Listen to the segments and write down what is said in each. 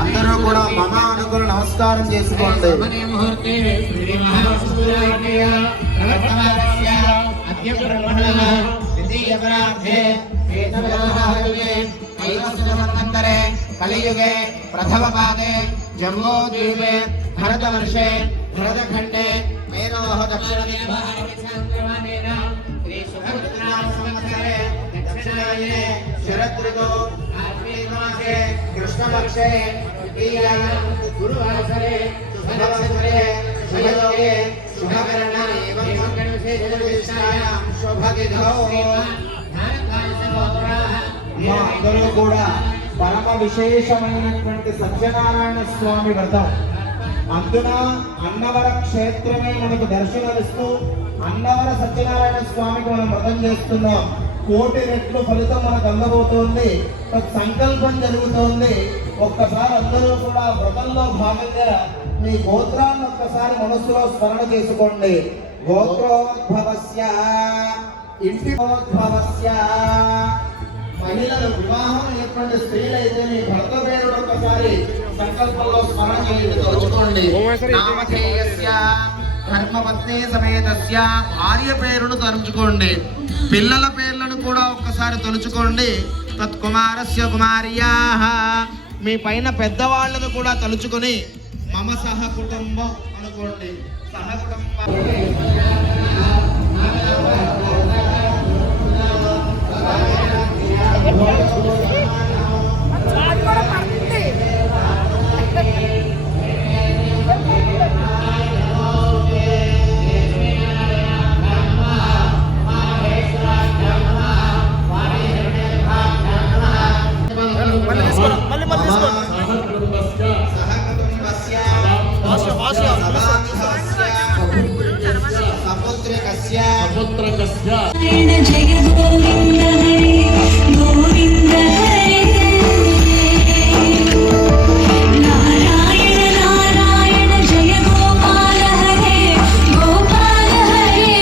అందరూ కూడా మమ అనుకుని నమస్కారం చేసుకోండి. కలియుగే ప్రథమ పాదే జమ్మూద్వీపే భరతవర్షే భరతఖండే మేనోః దక్షిణాయనే శరదృతౌ ఆశ్వీజమాసే కృష్ణపక్షే ద్వితీయాయాం గురువాసరే శుభనక్షత్రే శుభయోగే శుభకరణే ఏవం మంగళవిశేషాయాం శుభతిథౌ. అందరూ కూడా పరమ విశేషమైనటువంటి సత్యనారాయణ స్వామి వ్రతం అందున అన్నవర క్షేత్రమే మనకు దర్శనమిస్తూ అన్నవర సత్యనారాయణ స్వామికి మనం వ్రతం చేస్తున్నాం. 1,000,000 రెట్లు ఫలితం మనకు అందబోతోంది. సంకల్పం జరుగుతోంది. ఒక్కసారి అందరూ కూడా వ్రతంలో భాగంగా మీ గోత్రాన్ని ఒక్కసారి మనస్సులో స్మరణ చేసుకోండి. గోత్రోద్భవస్య ఇంటిభవస్య మహిళలు వివాహం అయినటువంటి స్త్రీలైతే మీ భర్త పేరు ఒక్కసారి సంకల్పంలో స్మరణ చేయండి, తలుచుకోండి. నామధేయస్య ధర్మపత్ని సమేతస్య భార్య పేరును తలుచుకోండి. పిల్లల పేర్లను కూడా ఒక్కసారి తలుచుకోండి. తత్కుమారస్య కుమార్యాః మీ పైన పెద్దవాళ్ళను కూడా తలుచుకొని మమ సహ కుటుంబం అనుకోండి. సహ కుటుంబం नारायणस्य जय गोविंद हरे गोविंद हरे नारायण नारायण जय गोपाल हरे गोपाल हरे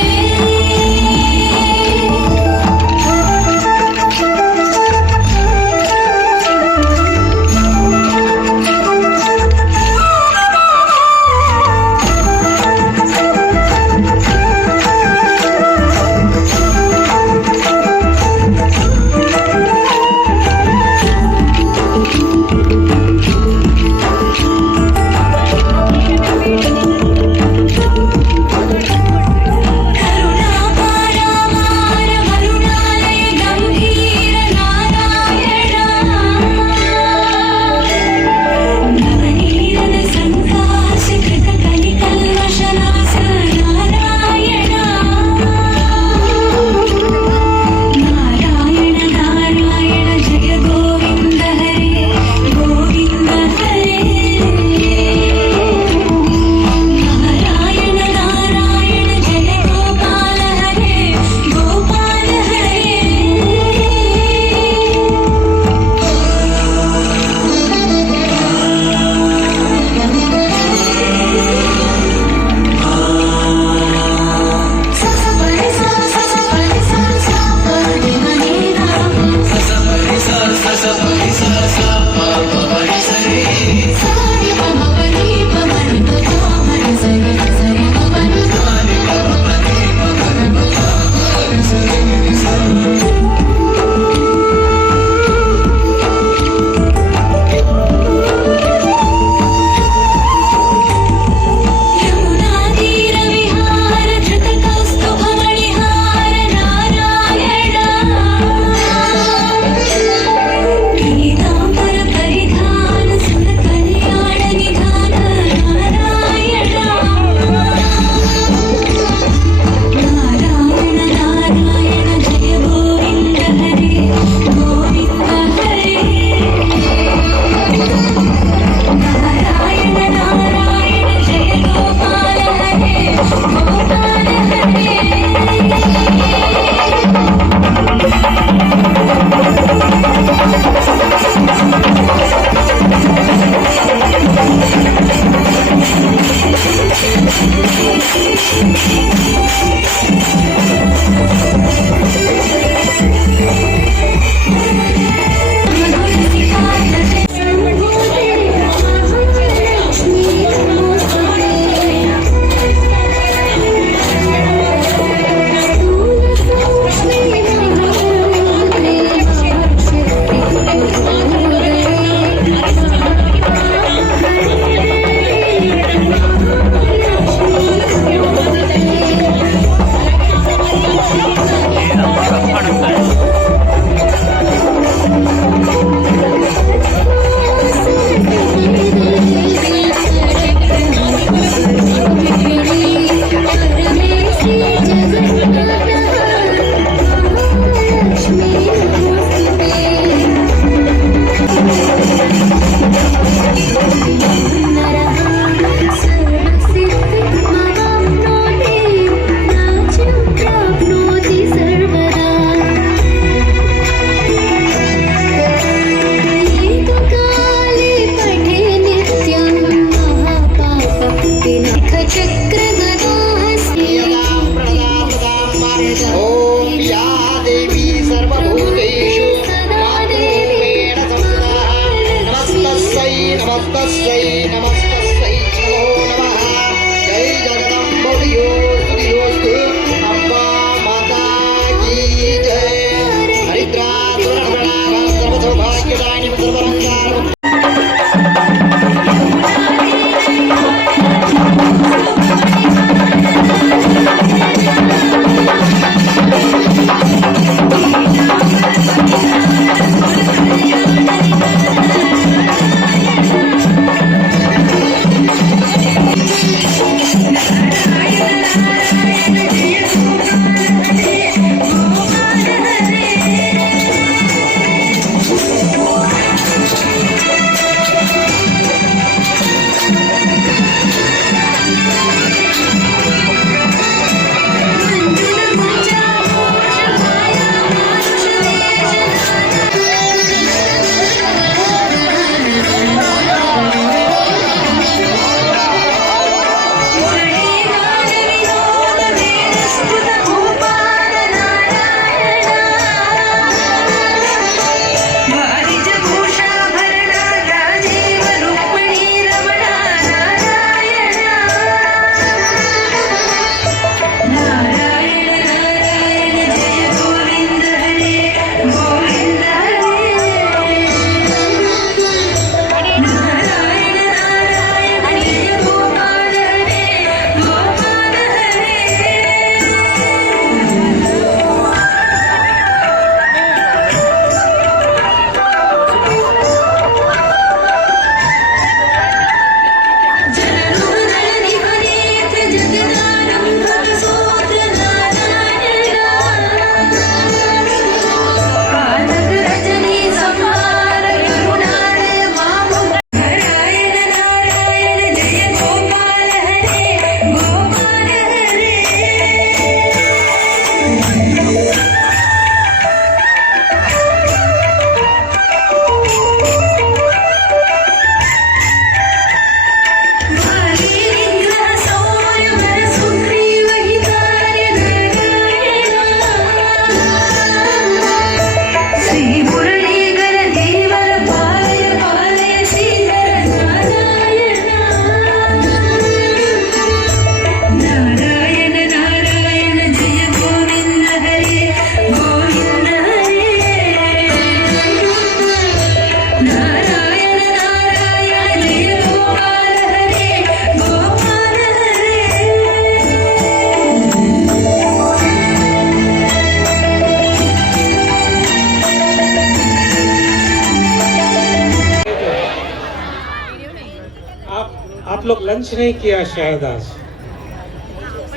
आप लोग लंच नहीं किया शायद आज.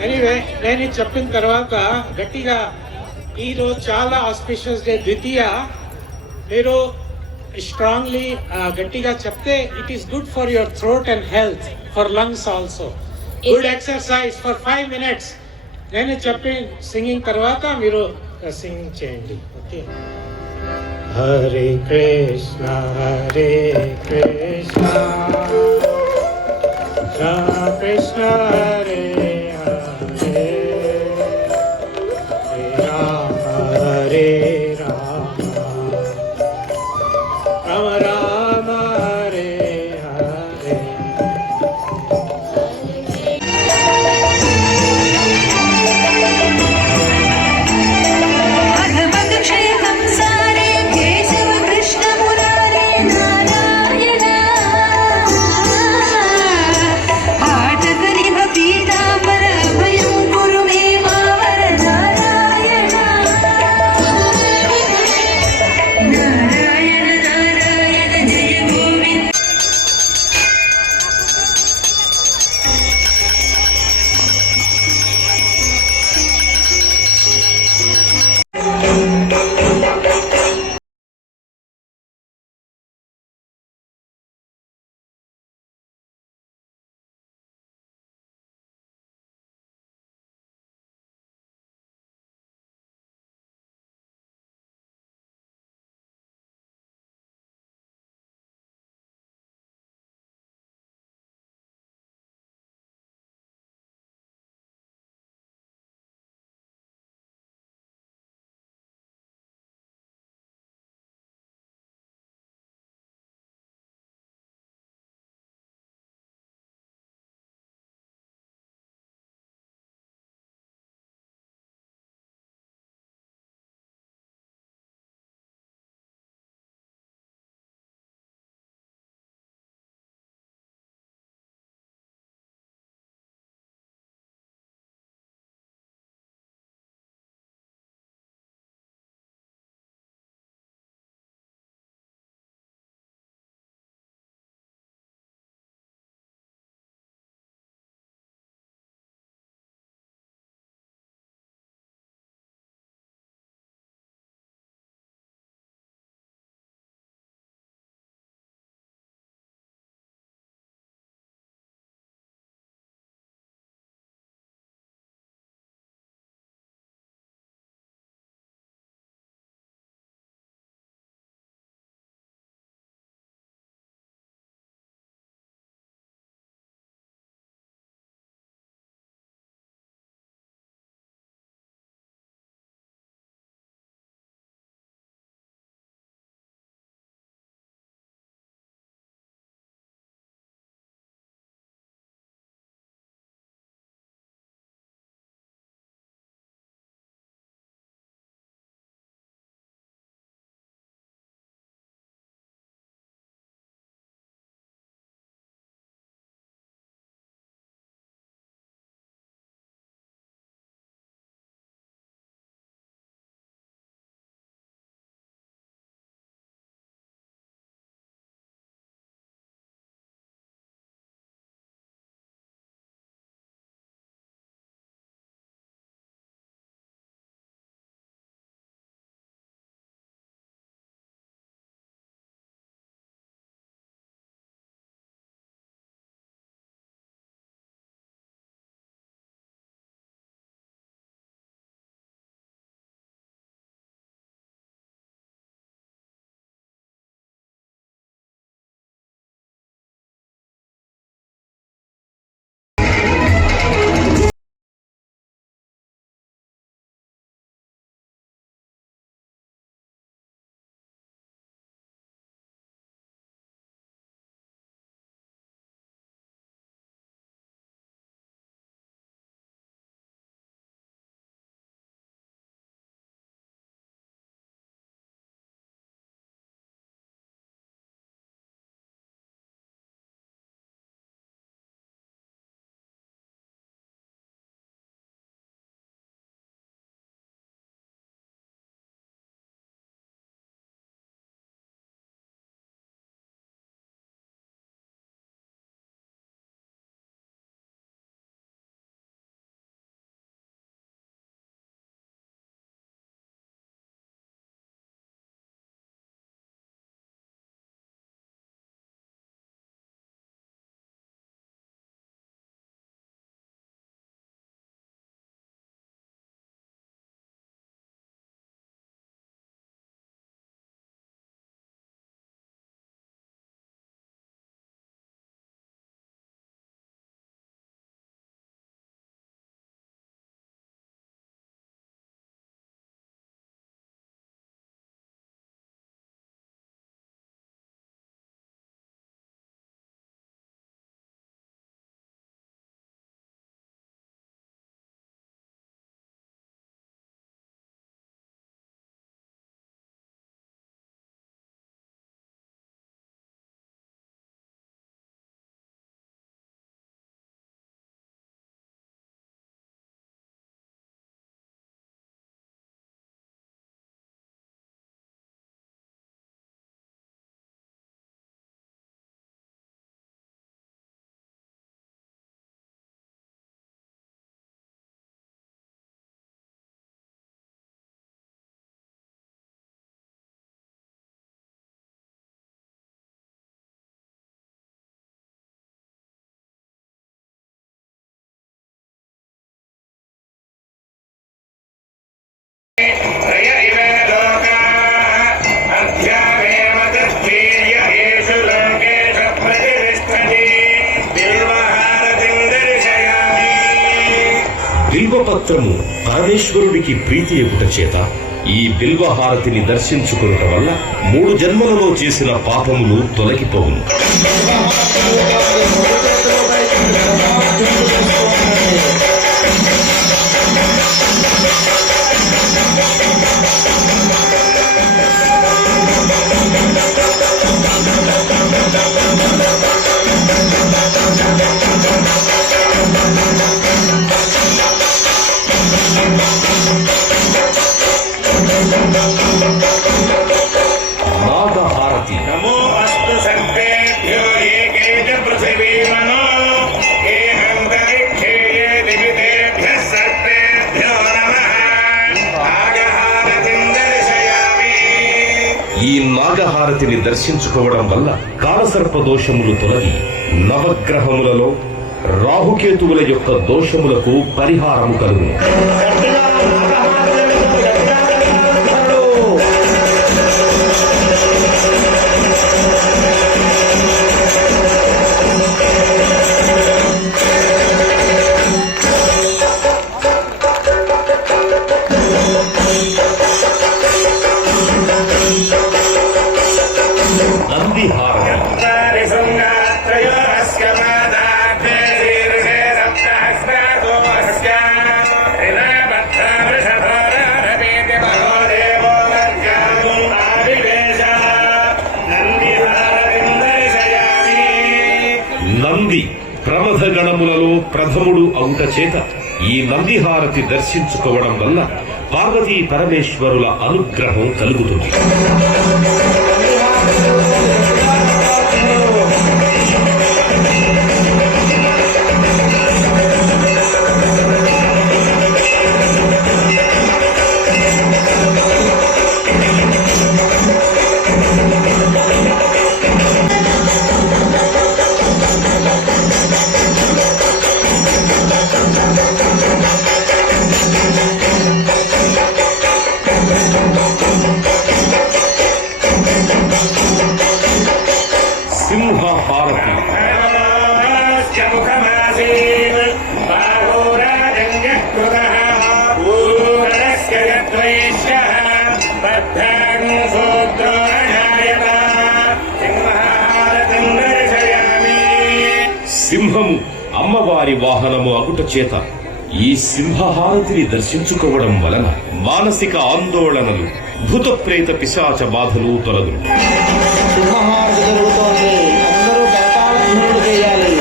ఎనీవే నేను చెప్పిన తర్వాత గట్టిగా ఈరోజు చాలా ఆస్పిషియస్ డే ద్వితీయ మీరు స్ట్రాంగ్లీ గట్టిగా చెప్తే it is good for your throat and health for lungs also. Good exercise for 5 minutes. నేను చెప్పి సింగింగ్ తర్వాత మీరు సింగింగ్ చేయండి. ఓకే. హరే కృష్ణ రామ కృష్ణ హరే హరే హరే రామ రామ రామ హరే హరే. भगवद् क्षय संसारे केशव कृष्ण मुरारे नारायण आटक निभ బిల్వపత్రము పరమేశ్వరుడికి ప్రీతి ఎగుట చేత ఈ బిల్వహారతిని దర్శించుకునుట వల్ల 3 జన్మలలో చేసిన పాపములు తొలగిపోవును. నాగహారతి. నమో అస్తు సర్వేభ్యో ఏకేచ పృథివీమనో ఏకంతరిక్షే దివితేభ్యః సర్వేభ్యో నమః. నాగహారతిం దర్శయామి. ఈ నాగహారతిని దర్శించుకోవడం వల్ల కాలసర్ప దోషములు తొలగి నవగ్రహములలో రాహుకేతువుల యొక్క దోషములకు పరిహారము కలుగును. చత్వారి శృంగాత్రయో అస్య పాదార్థే శీర్షే సప్తహస్తాదోస్య రిణబద్ధ వృషభారభేతి మహో దేవో మధ్యాం ఆవివేశ. నందిహారతిం దర్శయామి. నంది ప్రమథ గణములలో ప్రథముడు అవుట చేత ఈ నందిహారతి దర్శించుకోవడం వల్ల పార్వతీ పరమేశ్వరుల అనుగ్రహం కలుగుతుంది. సింహహారతి. నమోస్య ముఖమాసీన్ బాహోరాజంగః కృతః ఊరస్య యద్వైశ్యః బద్ధం సూత్రో అజాయత. సింహహారతిం దర్శయామి. సింహము అమ్మవారి వాహనము అగుట చేత ఈ సింహహారతిని దర్శించుకోవడం వలన మానసిక ఆందోళనలు, భూత ప్రేత పిశాచ బాధలు తొలగును. సింహహారతి జరుగుతోంది. అందరూ కరతాళధ్వనులు చేయాలి.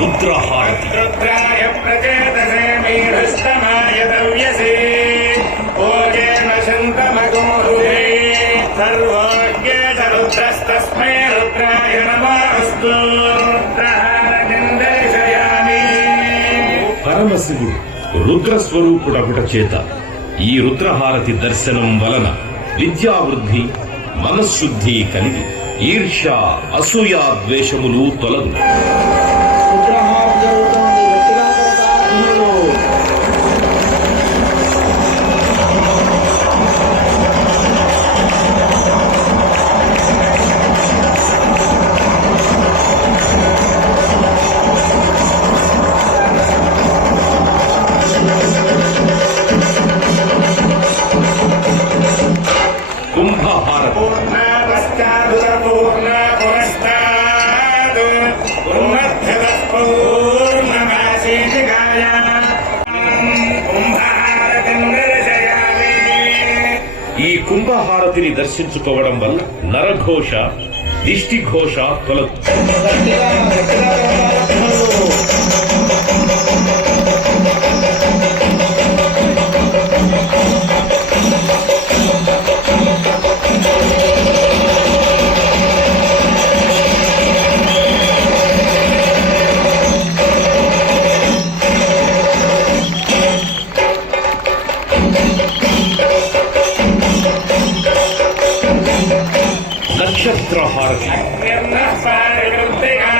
రుద్రహారతి. రుద్రాయ ప్రచేతసే మేఘస్తమాయ దవ్యసే ఓజేన శంతమగోరుదే సర్వోజ్ఞ చ రుద్రస్తస్మై రుద్రాయ నమోస్తు. రుద్రహారతిం దర్శయామి. పరమశివుడు రుద్రస్వరూపుడగుట చేత ఈ రుద్రహారతి దర్శనం వలన విద్యావృద్ధి, మనశ్శుద్ధి కలిగి ఈర్ష్య, అసూయ, ద్వేషములు తొలగు. రుద్రహారతి జరుగుతోంది. గట్టిగా కరతాళధ్వనులు. కుంభహారతి. పూర్ణ పురస్తాద్ ఉన్మధ్యతః పూర్ణమాసీతికాయ. కుంభహారతిం దర్శయామి. ఈ కుంభహారతిని దర్శించుకోవడం వల్ల నరఘోష, దిష్టిఘోష తొలగు. గట్టిగా కరతాళధ్వనులు. నక్షత్రహారతి. నిర్నః పారికృత్తికా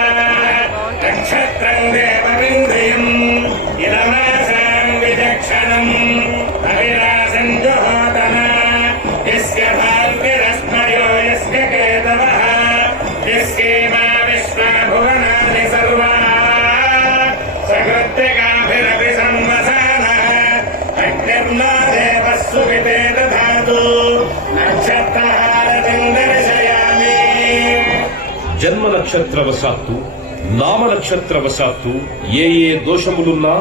శ్రియम् ఇదమాసాం విచక్షణम् అవిరాసం జుహోతన యస్య భార్గరస్మయో యస్య కేతవః యస్యేమా విశ్వా భువనాని సర్వా సకృత్తికాభిరపి సంవసానః అగ్నిర్నో దేవः సువితే దధాతు నక్షత్రహారతిం దర్శయామి. జన్మ నక్షత్రవశాత్తు నామ నక్షత్రవశాత్తు ఏ దోషములున్నా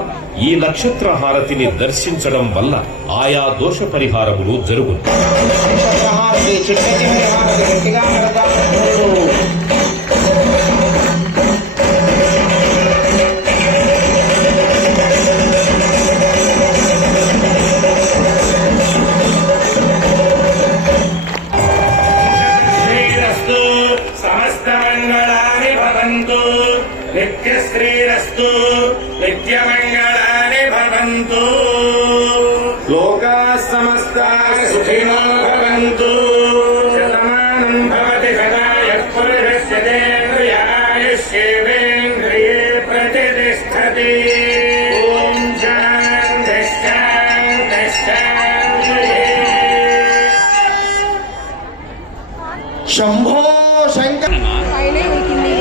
ఈ నక్షత్ర హారతిని దర్శించడం వల్ల ఆయా దోష పరిహారములు జరుగును. హారతి చిట్టకి హారతి గట్టిగా కడతాము. శ్రీరస్తు సమస్తమంగళాని భవంతు నిత్యశ్రీరస్తు నిత్యమంగళాని భవంతు లోకాః సమస్తాః సుఖినో భవంతు శతమానం భవతి సదాయః పురుషస్యేంద్రియ ఆయుష్యేవేంద్రియే ప్రతిష్టతి. ఓం శాంతి శాంతి శాంతి. శంభో శంకర. పైన ఉడికింది